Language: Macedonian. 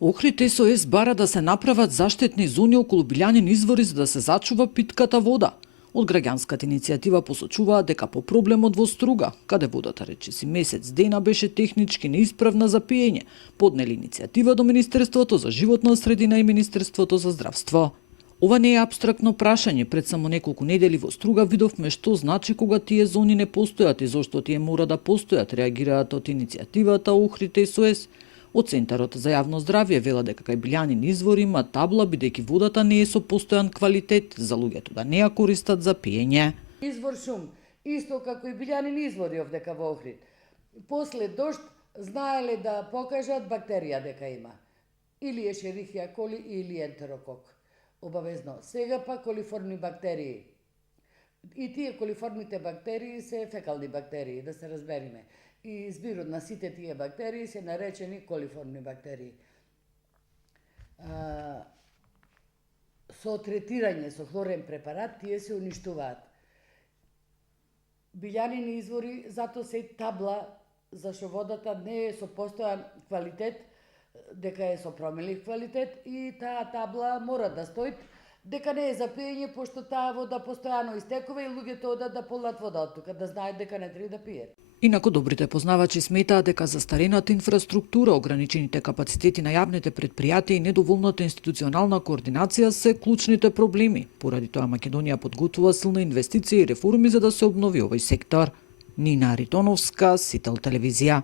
Охрид СОС бара да се направат заштитни зони околу Билјанин извори за да се зачува питката вода. Од граѓанската иницијатива посочуваат дека по проблемот во Струга, каде водата речиси месец дена беше технички неисправна за пиење, поднели иницијатива до Министерството за животна средина и Министерството за здравство. Ова не е апстрактно прашање, пред само неколку недели во Струга видовме што значи кога тие зони не постојат и зошто тие мора да постојат, реагираат од иницијативата Охрид СОС. Од Центарот за јавно здравје велат дека кај Билјанин извор има табла бидејќи водата не е со постојан квалитет за луѓето да не ја користат за пиење. Извор шум, исто како и Билјанин извори овдека во Охрид. После дожд знаеле да покажат бактерија дека има. Или ешерихија коли или ентерокок. Обавезно. Сега па колиформни бактерии. И тие колиформните бактерии се фекални бактерии, да се разбериме. И збирот на сите тие бактерии се наречени колиформни бактерии. Со третирање со хлорен препарат тие се уништуваат. Билјанини извори затоа се табла зашто водата не е со постојан квалитет, дека е со промелив квалитет и таа табла мора да стои дека не е за пиење, пошто таа вода постојано истекува и луѓето одат да полат вода од тука, да знаат дека не треба да пијат. Инаку добрите познавачи сметаат дека застарената инфраструктура, ограничените капацитети на јавните предпријатија и недоволната институционална координација се клучните проблеми. Поради тоа Македонија подготвува силна инвестиција и реформи за да се обнови овој сектор. Нина Аритоновска, Сител телевизија.